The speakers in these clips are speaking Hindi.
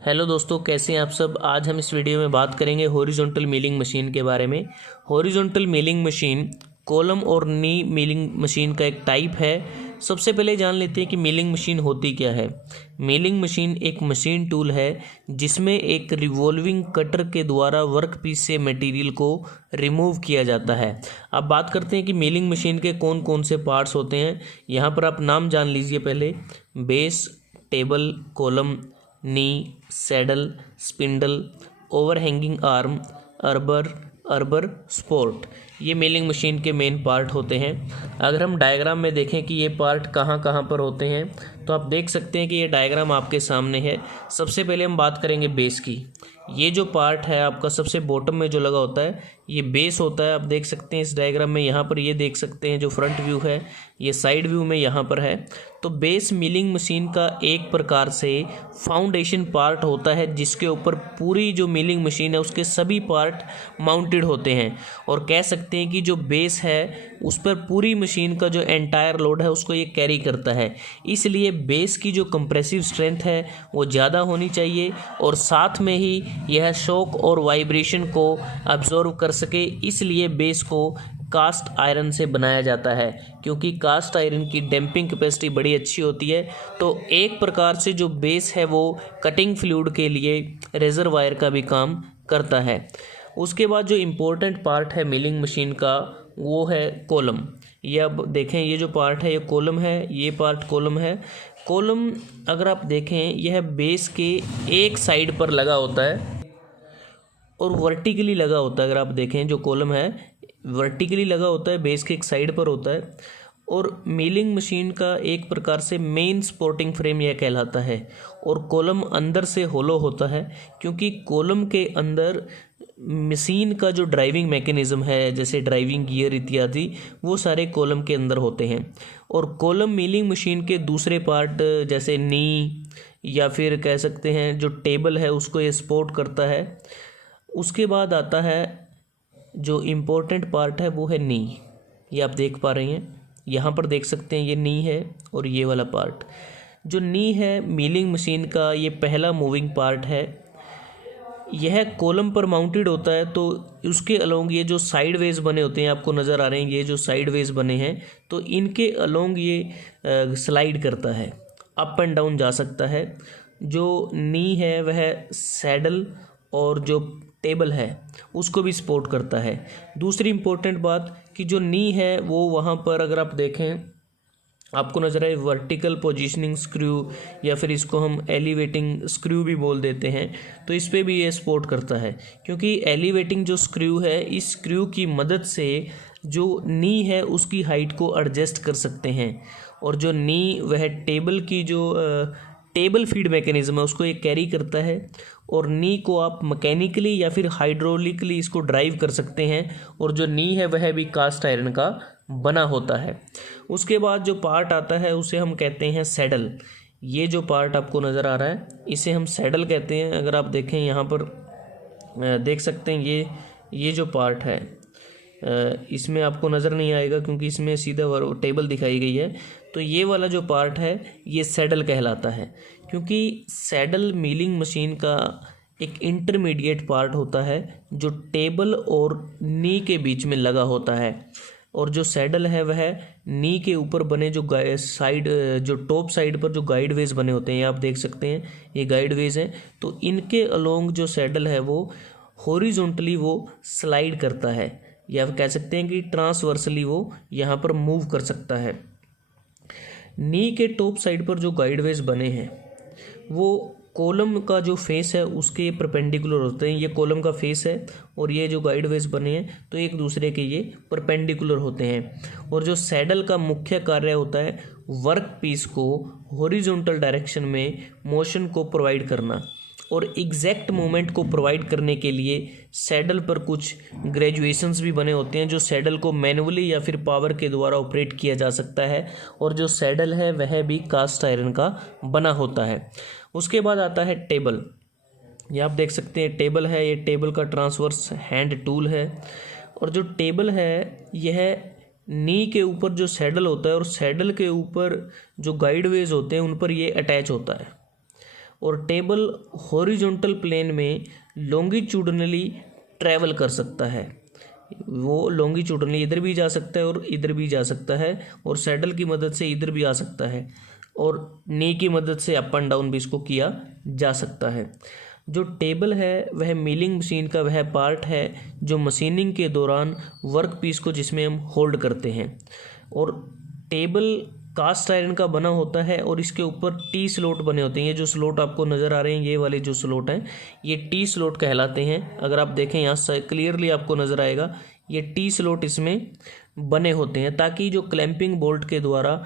हेलो दोस्तों, कैसे हैं आप सब। आज हम इस वीडियो में बात करेंगे हॉरिजॉन्टल मिलिंग मशीन के बारे में। हॉरिजॉन्टल मिलिंग मशीन कॉलम और नी मिलिंग मशीन का एक टाइप है। सबसे पहले जान लेते हैं कि मिलिंग मशीन होती क्या है। मिलिंग मशीन एक मशीन टूल है जिसमें एक रिवॉल्विंग कटर के द्वारा वर्कपीस से मटेरियल को रिमूव किया जाता है। अब बात करते हैं कि मिलिंग मशीन के कौन कौन से पार्ट्स होते हैं। यहाँ पर आप नाम जान लीजिए पहले। Base, table, column, knee, saddle, spindle, overhanging arm, arbor support, ये मिलिंग मशीन के मेन पार्ट होते हैं। अगर हम डायग्राम में देखें कि ये पार्ट कहाँ कहाँ पर होते हैं तो आप देख सकते हैं कि ये डायग्राम आपके सामने है। सबसे पहले हम बात करेंगे बेस की। ये जो पार्ट है आपका सबसे बॉटम में जो लगा होता है ये बेस होता है। आप देख सकते हैं इस डायग्राम में, यहाँ पर ये देख सकते हैं जो फ्रंट व्यू है, ये साइड व्यू में यहाँ पर है। तो बेस मिलिंग मशीन का एक प्रकार से फाउंडेशन पार्ट होता है जिसके ऊपर पूरी जो मिलिंग मशीन है उसके सभी पार्ट माउंटेड होते हैं। और कह सकते हैं कि जो बेस है उस पर पूरी मशीन का जो एंटायर लोड है उसको ये कैरी करता है। इसलिए बेस की जो कंप्रेसिव स्ट्रेंथ है वो ज़्यादा होनी चाहिए और साथ में ही यह शॉक और वाइब्रेशन को अब्जॉर्व कर सके। इसलिए बेस को कास्ट आयरन से बनाया जाता है क्योंकि कास्ट आयरन की डैम्पिंग कैपेसिटी बड़ी अच्छी होती है। तो एक प्रकार से जो बेस है वो कटिंग फ्लूइड के लिए रेजरवायर का भी काम करता है। उसके बाद जो इम्पोर्टेंट पार्ट है मिलिंग मशीन का वो है कॉलम। ये अब देखें, ये जो पार्ट है ये कॉलम है, ये पार्ट कॉलम है। कॉलम अगर आप देखें यह बेस के एक साइड पर लगा होता है और वर्टिकली लगा होता है। अगर आप देखें जो कॉलम है वर्टिकली लगा होता है, बेस के एक साइड पर होता है। और मिलिंग मशीन का एक प्रकार से मेन सपोर्टिंग फ्रेम यह कहलाता है। और कॉलम अंदर से होलो होता है क्योंकि कॉलम के अंदर मशीन का जो ड्राइविंग मैकेनिज्म है जैसे ड्राइविंग गियर इत्यादि वो सारे कॉलम के अंदर होते हैं। और कॉलम मिलिंग मशीन के दूसरे पार्ट जैसे नी या फिर कह सकते हैं जो टेबल है उसको ये सपोर्ट करता है। उसके बाद आता है जो इम्पोर्टेंट पार्ट है वो है नी। ये आप देख पा रहे हैं, यहाँ पर देख सकते हैं ये नी है और ये वाला पार्ट जो नी है मिलिंग मशीन का ये पहला मूविंग पार्ट है। यह कॉलम पर माउंटेड होता है तो उसके अलोंग ये जो साइडवेज बने होते हैं आपको नज़र आ रहे हैं, ये जो साइडवेज बने हैं तो इनके अलोंग ये स्लाइड करता है, अप एंड डाउन जा सकता है। जो नी है वह सैडल और जो टेबल है उसको भी सपोर्ट करता है। दूसरी इम्पोर्टेंट बात कि जो नी है वो वहाँ पर अगर आप देखें आपको नज़र आए वर्टिकल पोजीशनिंग स्क्रू या फिर इसको हम एलिवेटिंग स्क्रू भी बोल देते हैं, तो इस पे भी ये सपोर्ट करता है क्योंकि एलिवेटिंग जो स्क्रू है इस स्क्रू की मदद से जो नी है उसकी हाइट को एडजस्ट कर सकते हैं। और जो नी वह टेबल की जो टेबल फीड मैकेनिज्म है उसको ये कैरी करता है। और नी को आप मैकेनिकली या फिर हाइड्रोलिकली इसको ड्राइव कर सकते हैं। और जो नी है वह भी कास्ट आयरन का बना होता है। उसके बाद जो पार्ट आता है उसे हम कहते हैं सैडल। ये जो पार्ट आपको नज़र आ रहा है इसे हम सैडल कहते हैं। अगर आप देखें यहाँ पर देख सकते हैं ये जो पार्ट है इसमें आपको नज़र नहीं आएगा क्योंकि इसमें सीधा टेबल दिखाई गई है। तो ये वाला जो पार्ट है ये सैडल कहलाता है क्योंकि सैडल मिलिंग मशीन का एक इंटरमीडिएट पार्ट होता है जो टेबल और नी के बीच में लगा होता है। और जो सैडल है वह नी के ऊपर बने जो साइड जो टॉप साइड पर जो गाइडवेज बने होते हैं, ये आप देख सकते हैं ये गाइडवेज हैं। तो इनके अलोंग जो सैडल है वो हॉरिजॉन्टली वो स्लाइड करता है या कह सकते हैं कि ट्रांसवर्सली वो यहाँ पर मूव कर सकता है। नी के टॉप साइड पर जो गाइडवेज बने हैं वो कॉलम का जो फेस है उसके परपेंडिकुलर होते हैं। ये कॉलम का फेस है और ये जो गाइडवेज बने हैं तो एक दूसरे के ये परपेंडिकुलर होते हैं। और जो सैडल का मुख्य कार्य होता है वर्क पीस को हॉरिजॉन्टल डायरेक्शन में मोशन को प्रोवाइड करना। और एग्जैक्ट मूवमेंट को प्रोवाइड करने के लिए सैडल पर कुछ ग्रेजुएशंस भी बने होते हैं जो सैडल को मैनुअली या फिर पावर के द्वारा ऑपरेट किया जा सकता है। और जो सैडल है वह भी कास्ट आयरन का बना होता है। उसके बाद आता है टेबल। ये आप देख सकते हैं टेबल है, ये टेबल का ट्रांसवर्स हैंड टूल है। और जो टेबल है यह नी के ऊपर जो सैडल होता है और सैडल के ऊपर जो गाइडवेज होते हैं उन पर ये अटैच होता है। और टेबल हॉरिजॉन्टल प्लेन में लॉन्गिट्यूडनली ट्रैवल कर सकता है। वो लॉन्गिट्यूडनली इधर भी जा सकता है और इधर भी जा सकता है, और सैडल की मदद से इधर भी आ सकता है, और नी की मदद से अप एंड डाउन भी इसको किया जा सकता है। जो टेबल है वह मिलिंग मशीन का वह पार्ट है जो मशीनिंग के दौरान वर्क पीस को जिसमें हम होल्ड करते हैं। और टेबल कास्ट आयरन का बना होता है और इसके ऊपर टी स्लॉट बने होते हैं। ये जो स्लॉट आपको नज़र आ रहे हैं, ये वाले जो स्लॉट हैं, ये टी स्लॉट कहलाते हैं। अगर आप देखें यहाँ से क्लियरली आपको नज़र आएगा, ये टी स्लॉट इसमें बने होते हैं ताकि जो क्लैंपिंग बोल्ट के द्वारा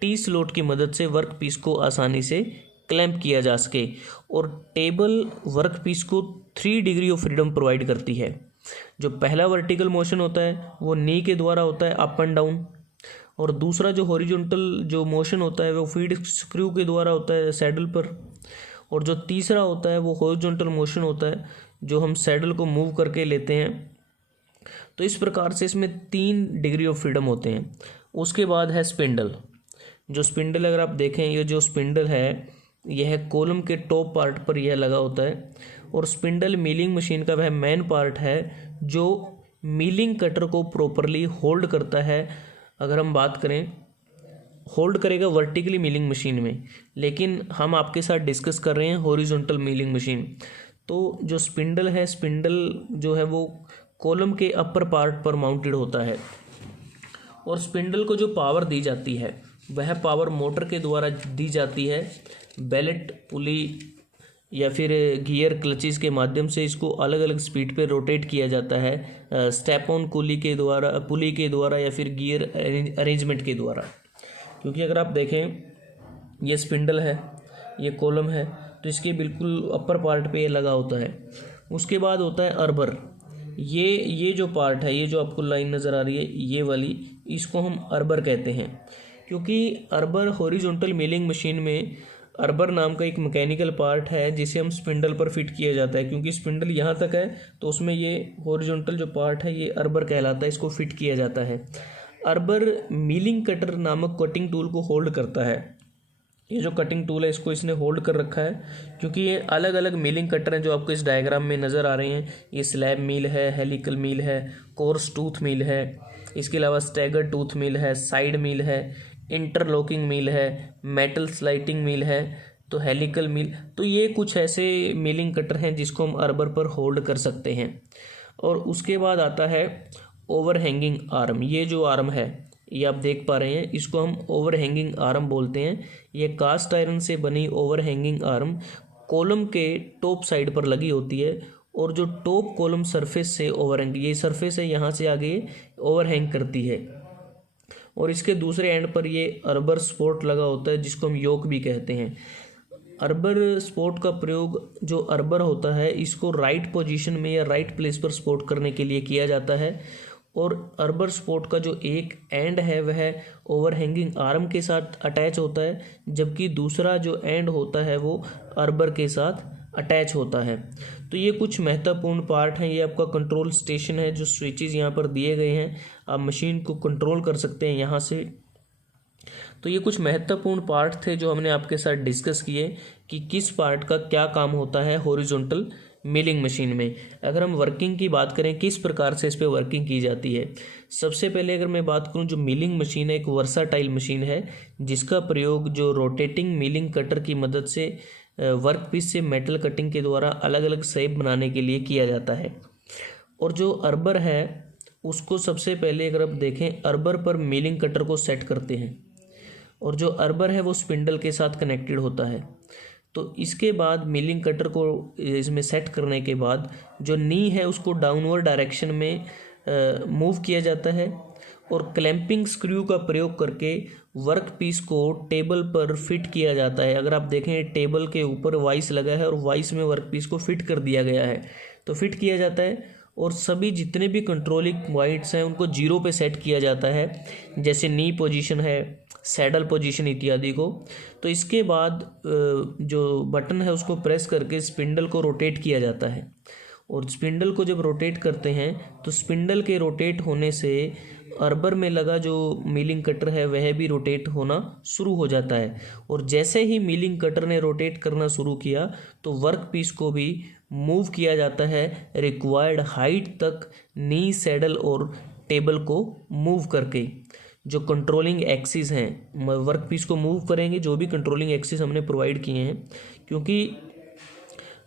टी स्लॉट की मदद से वर्क पीस को आसानी से क्लैंप किया जा सके। और टेबल वर्क पीस को 3 डिग्री ऑफ फ्रीडम प्रोवाइड करती है। जो पहला वर्टिकल मोशन होता है वो नी के द्वारा होता है, अप एंड डाउन, और दूसरा जो हॉरिजॉन्टल जो मोशन होता है वो फीड स्क्रू के द्वारा होता है सैडल पर, और जो तीसरा होता है वो हॉरिजॉन्टल मोशन होता है जो हम सैडल को मूव करके लेते हैं। तो इस प्रकार से इसमें 3 डिग्री ऑफ फ्रीडम होते हैं। उसके बाद है स्पिंडल। जो स्पिंडल अगर आप देखें, ये जो स्पिंडल है यह कॉलम के टॉप पार्ट पर यह लगा होता है, और स्पिंडल मिलिंग मशीन का वह मेन पार्ट है जो मिलिंग कटर को प्रॉपरली होल्ड करता है। अगर हम बात करें, होल्ड करेगा वर्टिकली मिलिंग मशीन में, लेकिन हम आपके साथ डिस्कस कर रहे हैं हॉरिजॉन्टल मिलिंग मशीन। तो जो स्पिंडल है, स्पिंडल जो है वो कॉलम के अपर पार्ट पर माउंटेड होता है, और स्पिंडल को जो पावर दी जाती है वह पावर मोटर के द्वारा दी जाती है। बेलेट, पुली या फिर गियर क्लचेस के माध्यम से इसको अलग अलग स्पीड पे रोटेट किया जाता है, स्टेप ऑन पुली के द्वारा या फिर गियर अरेंजमेंट के द्वारा। क्योंकि अगर आप देखें, ये स्पिंडल है, ये कॉलम है, तो इसके बिल्कुल अपर पार्ट पे ये लगा होता है। उसके बाद होता है अर्बर। ये जो पार्ट है, ये जो आपको लाइन नज़र आ रही है, ये वाली, इसको हम अर्बर कहते हैं। क्योंकि अर्बर हॉरिजॉन्टल मिलिंग मशीन में अर्बर नाम का एक मैकेनिकल पार्ट है जिसे हम स्पिंडल पर फिट किया जाता है। क्योंकि स्पिंडल यहाँ तक है तो उसमें ये हॉरिजॉन्टल जो पार्ट है ये अर्बर कहलाता है, इसको फिट किया जाता है। अर्बर मिलिंग कटर नामक कटिंग टूल को होल्ड करता है। ये जो कटिंग टूल है इसको इसने होल्ड कर रखा है, क्योंकि ये अलग अलग मिलिंग कटर हैं जो आपको इस डायग्राम में नज़र आ रहे हैं। ये स्लैब मिल है, हेलिकल मिल है, कोर्स टूथ मिल है, इसके अलावा स्टैगर टूथ मिल है, साइड मिल है, इंटरलॉकिंग मिल है, मेटल स्लाइटिंग मिल है, तो हेलिकल मिल। तो ये कुछ ऐसे मिलिंग कटर हैं जिसको हम अर्बर पर होल्ड कर सकते हैं। और उसके बाद आता है ओवर हैंगिंग आर्म। ये जो आर्म है ये आप देख पा रहे हैं, इसको हम ओवर हैंगिंग आर्म बोलते हैं। ये कास्ट आयरन से बनी ओवर हैंगिंग आर्म कॉलम के टॉप साइड पर लगी होती है, और जो टॉप कॉलम सरफेस से ओवरहैंग, ये सरफेस है यहाँ से आगे ओवरहैंग करती है, और इसके दूसरे एंड पर ये अर्बर सपोर्ट लगा होता है जिसको हम योक भी कहते हैं। अर्बर सपोर्ट का प्रयोग, जो अर्बर होता है इसको राइट पोजीशन में या राइट प्लेस पर सपोर्ट करने के लिए किया जाता है। और अर्बर सपोर्ट का जो एक एंड है वह ओवरहैंगिंग आर्म के साथ अटैच होता है, जबकि दूसरा जो एंड होता है वो अर्बर के साथ अटैच होता है। तो ये कुछ महत्वपूर्ण पार्ट हैं। ये आपका कंट्रोल स्टेशन है, जो स्विचेस यहाँ पर दिए गए हैं, आप मशीन को कंट्रोल कर सकते हैं यहाँ से। तो ये कुछ महत्वपूर्ण पार्ट थे जो हमने आपके साथ डिस्कस किए कि किस पार्ट का क्या काम होता है हॉरिजॉन्टल मिलिंग मशीन में। अगर हम वर्किंग की बात करें, किस प्रकार से इस पर वर्किंग की जाती है, सबसे पहले अगर मैं बात करूं, जो मिलिंग मशीन है एक वर्साटाइल मशीन है जिसका प्रयोग जो रोटेटिंग मिलिंग कटर की मदद से वर्क पीस से मेटल कटिंग के द्वारा अलग अलग शेप बनाने के लिए किया जाता है। और जो अर्बर है उसको सबसे पहले अगर आप देखें, अर्बर पर मिलिंग कटर को सेट करते हैं, और जो अर्बर है वो स्पिंडल के साथ कनेक्टेड होता है। तो इसके बाद मिलिंग कटर को इसमें सेट करने के बाद जो नी है उसको डाउनवर्ड डायरेक्शन में मूव किया जाता है, और क्लैंपिंग स्क्रू का प्रयोग करके वर्क पीस को टेबल पर फिट किया जाता है। अगर आप देखें, टेबल के ऊपर वाइस लगा है और वाइस में वर्क पीस को फिट कर दिया गया है, तो फिट किया जाता है, और सभी जितने भी कंट्रोलिंग पॉइंट्स हैं उनको 0 पे सेट किया जाता है, जैसे नी पोजीशन है, सैडल पोजीशन इत्यादि को। तो इसके बाद जो बटन है उसको प्रेस करके स्पिंडल को रोटेट किया जाता है, और स्पिंडल को जब रोटेट करते हैं तो स्पिंडल के रोटेट होने से अर्बर में लगा जो मिलिंग कटर है वह भी रोटेट होना शुरू हो जाता है। और जैसे ही मिलिंग कटर ने रोटेट करना शुरू किया तो वर्क पीस को भी मूव किया जाता है रिक्वायर्ड हाइट तक, नी, सैडल और टेबल को मूव करके। जो कंट्रोलिंग एक्सिस हैं, वर्क पीस को मूव करेंगे जो भी कंट्रोलिंग एक्सिस हमने प्रोवाइड किए हैं। क्योंकि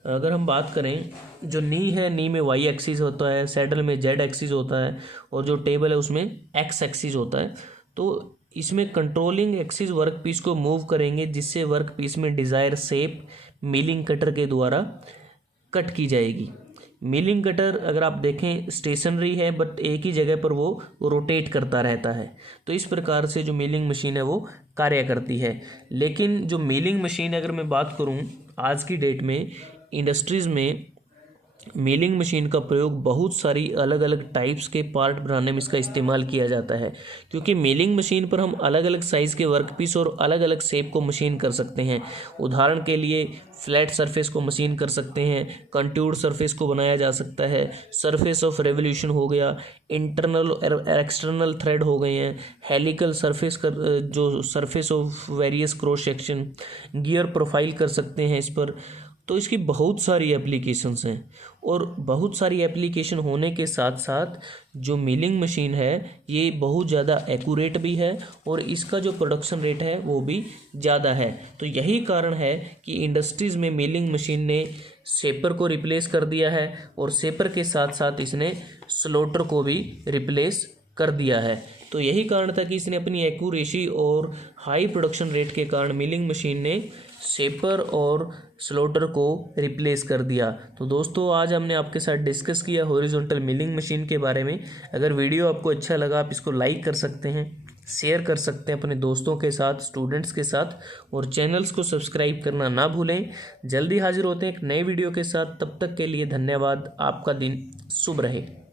अगर हम बात करें, जो नी है, नी में वाई एक्सिस होता है, सैडल में जेड एक्सिस होता है और जो टेबल है उसमें एक्स एक्सिस होता है। तो इसमें कंट्रोलिंग एक्सिस वर्क पीस को मूव करेंगे जिससे वर्क पीस में डिज़ायर शेप मिलिंग कटर के द्वारा कट की जाएगी। मिलिंग कटर अगर आप देखें स्टेशनरी है बट एक ही जगह पर वो रोटेट करता रहता है। तो इस प्रकार से जो मिलिंग मशीन है वो कार्य करती है। लेकिन जो मिलिंग मशीन अगर मैं बात करूं आज की डेट में इंडस्ट्रीज़ में मिलिंग मशीन का प्रयोग बहुत सारी अलग अलग टाइप्स के पार्ट बनाने में इसका इस्तेमाल किया जाता है। क्योंकि मिलिंग मशीन पर हम अलग अलग साइज़ के वर्कपीस और अलग अलग शेप को मशीन कर सकते हैं। उदाहरण के लिए फ्लैट सरफेस को मशीन कर सकते हैं, कंट्यूर्ड सरफेस को बनाया जा सकता है, सरफेस ऑफ रेवोल्यूशन हो गया, इंटरनल और एक्सटर्नल थ्रेड हो गए हैं, हेलिकल सरफेस कर जो surface of various cross section, gear profile कर सकते हैं इस पर। तो इसकी बहुत सारी एप्लीकेशंस हैं और बहुत सारी एप्लीकेशन होने के साथ साथ जो मिलिंग मशीन है ये बहुत ज़्यादा एक्यूरेट भी है और इसका जो प्रोडक्शन रेट है वो भी ज़्यादा है। तो यही कारण है कि इंडस्ट्रीज़ में मिलिंग मशीन ने शेपर को रिप्लेस कर दिया है और शेपर के साथ साथ इसने स्लॉटर को भी रिप्लेस कर दिया है। तो यही कारण था कि इसने अपनी एक्यूरेसी और हाई प्रोडक्शन रेट के कारण मिलिंग मशीन ने शेपर और स्लॉटर को रिप्लेस कर दिया। तो दोस्तों आज हमने आपके साथ डिस्कस किया हॉरिजॉन्टल मिलिंग मशीन के बारे में। अगर वीडियो आपको अच्छा लगा आप इसको लाइक कर सकते हैं, शेयर कर सकते हैं अपने दोस्तों के साथ, स्टूडेंट्स के साथ और चैनल्स को सब्सक्राइब करना ना भूलें। जल्दी हाजिर होते हैं एक नए वीडियो के साथ, तब तक के लिए धन्यवाद। आपका दिन शुभ रहे।